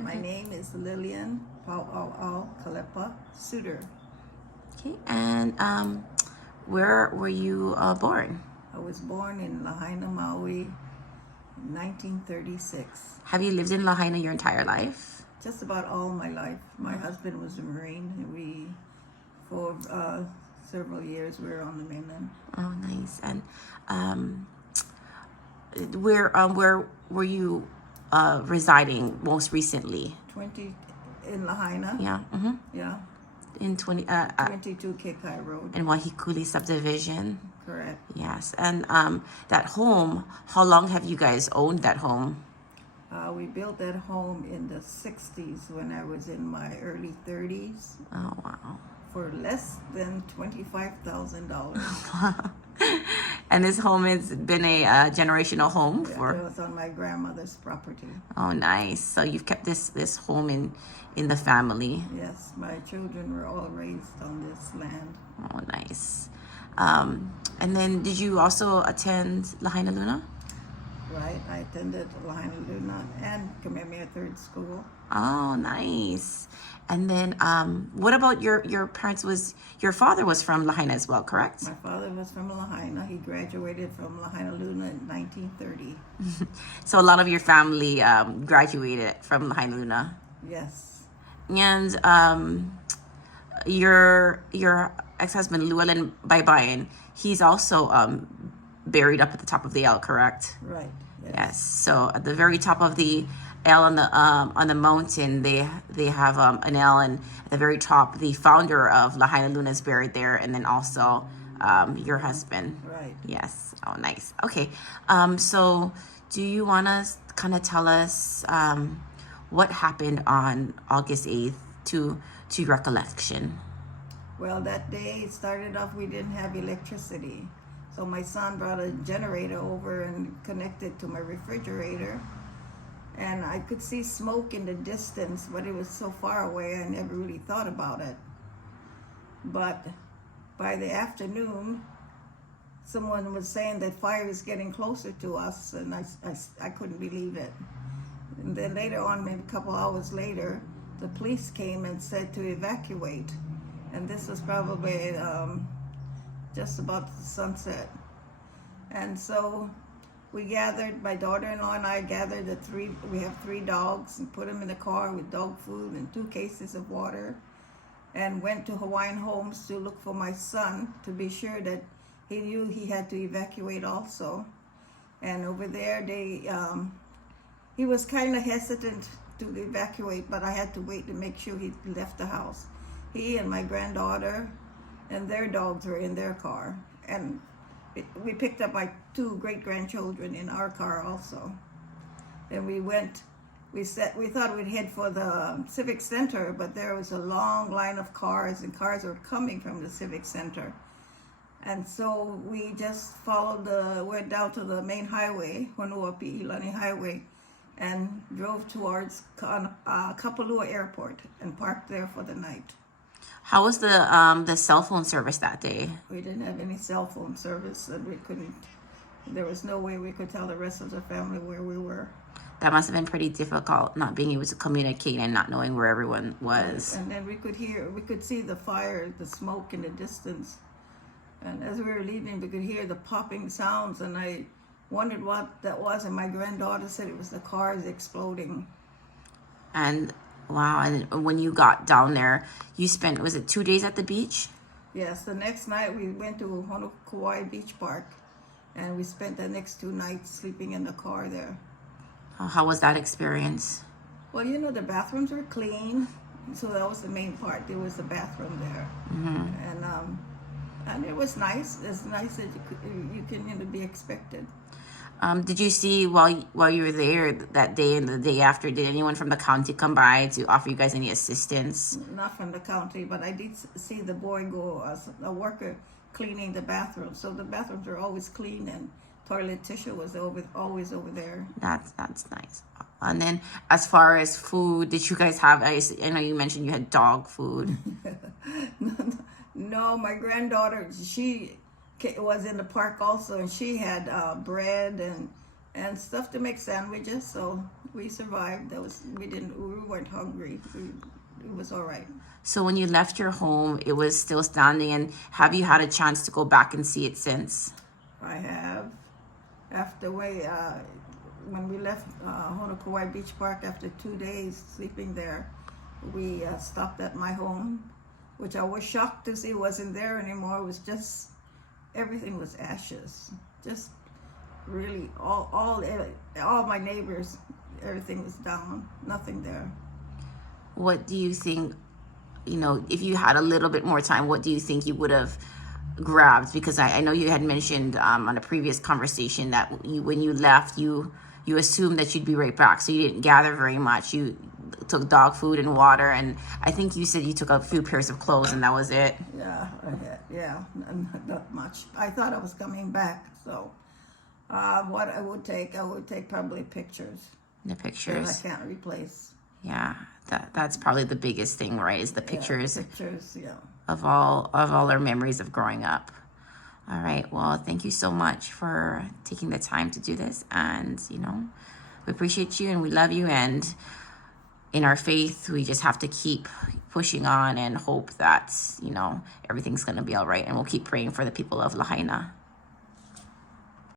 My name is Lillian Kalepa Suter. Okay, and where were you born? I was born in Lahaina, Maui, in 1936. Have you lived in Lahaina your entire life? Just about all my life. My husband was a Marine, and for several years, we were on the mainland. Oh, nice. And where were you residing most recently? 20 in Lahaina. Yeah. Mm-hmm. Yeah. In 22 Kekai Road. in Wahikuli subdivision. Correct. Yes. And that home, how long have you guys owned that home? We built that home in the 60s when I was in my early 30s. Oh, wow. For less than $25,000. And this home has been a generational home for. It was on my grandmother's property. Oh, nice. So you've kept this home in the family. Yes, my children were all raised on this land. Oh, nice. And then did you also attend Lahaina Luna? Right, I attended Lahaina Luna and Kamehameha Third School. Oh, nice. And then what about your parents? Your father was from Lahaina as well, correct? My father was from Lahaina. He graduated from Lahaina Luna in 1930. So a lot of your family graduated from Lahaina Luna. Yes. And your ex-husband Llewellyn Baibayan, he's also buried up at the top of the L, correct? Right. Yes. So at the very top of the L on the mountain, they have an L, and at the very top, the founder of Lahaina Luna is buried there, and then also your husband. Right. Yes. Oh, nice. Okay. So do you want to kind of tell us what happened on August 8th to recollection? Well, that day it started off, we didn't have electricity. So my son brought a generator over and connected to my refrigerator. And I could see smoke in the distance, but it was so far away I never really thought about it. But by the afternoon, someone was saying that fire is getting closer to us, and I couldn't believe it. And then later on, maybe a couple hours later, the police came and said to evacuate. And this was probably just about the sunset. And so we gathered, my daughter-in-law and I gathered we have 3 dogs, and put them in the car with dog food and 2 cases of water, and went to Hawaiian Homes to look for my son to be sure that he knew he had to evacuate also. And over there, he was kind of hesitant to evacuate, but I had to wait to make sure he left the house. He and my granddaughter and their dogs were in their car, and we picked up my 2 great-grandchildren in our car also. Then we thought we'd head for the Civic Center, but there was a long line of cars, and cars were coming from the Civic Center. And so we just went down to the main highway, Honuapi'ilani Highway, and drove towards Kapalua Airport and parked there for the night. How was the cell phone service that day? We didn't have any cell phone service, and there was no way we could tell the rest of the family where we were. That must have been pretty difficult, not being able to communicate and not knowing where everyone was. And then we could see the fire, the smoke in the distance. And as we were leaving, we could hear the popping sounds, and I wondered what that was, and my granddaughter said it was the cars exploding. And wow, and when you got down there, you spent, was it 2 days at the beach? Yes, the next night we went to Kauai Beach Park, and we spent the next 2 nights sleeping in the car there. How was that experience? Well, the bathrooms were clean, so that was the main part. There was a bathroom there. Mm-hmm. And it was nice, as nice as you can be expected. Did you see while you were there that day and the day after, did anyone from the county come by to offer you guys any assistance? Not from the county, but I did see the boy go, a worker cleaning the bathrooms. So the bathrooms were always clean, and toilet tissue was always over there. That's nice. And then as far as food, did you guys have, I know you mentioned you had dog food. No, my granddaughter, she was in the park also, and she had bread and stuff to make sandwiches, so we survived. We weren't hungry. It was all right. So when you left your home, it was still standing, and have you had a chance to go back and see it since? I have. When we left Honokawai Beach Park after 2 days sleeping there, we stopped at my home, which I was shocked to see wasn't there anymore. It was just, everything was ashes. Just really, all my neighbors, everything was down, nothing there. What do you think, if you had a little bit more time, what do you think you would have grabbed? Because I know you had mentioned on a previous conversation that when you left, you assumed that you'd be right back, so you didn't gather very much. You took dog food and water, and I think you said you took a few pairs of clothes, and that was it. Yeah, not much. I thought I was coming back, so what I would take probably pictures. The pictures. That I can't replace. Yeah, that's probably the biggest thing, right? Is the pictures. Pictures, yeah. Of all our memories of growing up. All right. Well, thank you so much for taking the time to do this, and we appreciate you and we love you. And in our faith, we just have to keep pushing on and hope that everything's gonna be all right. And we'll keep praying for the people of Lahaina.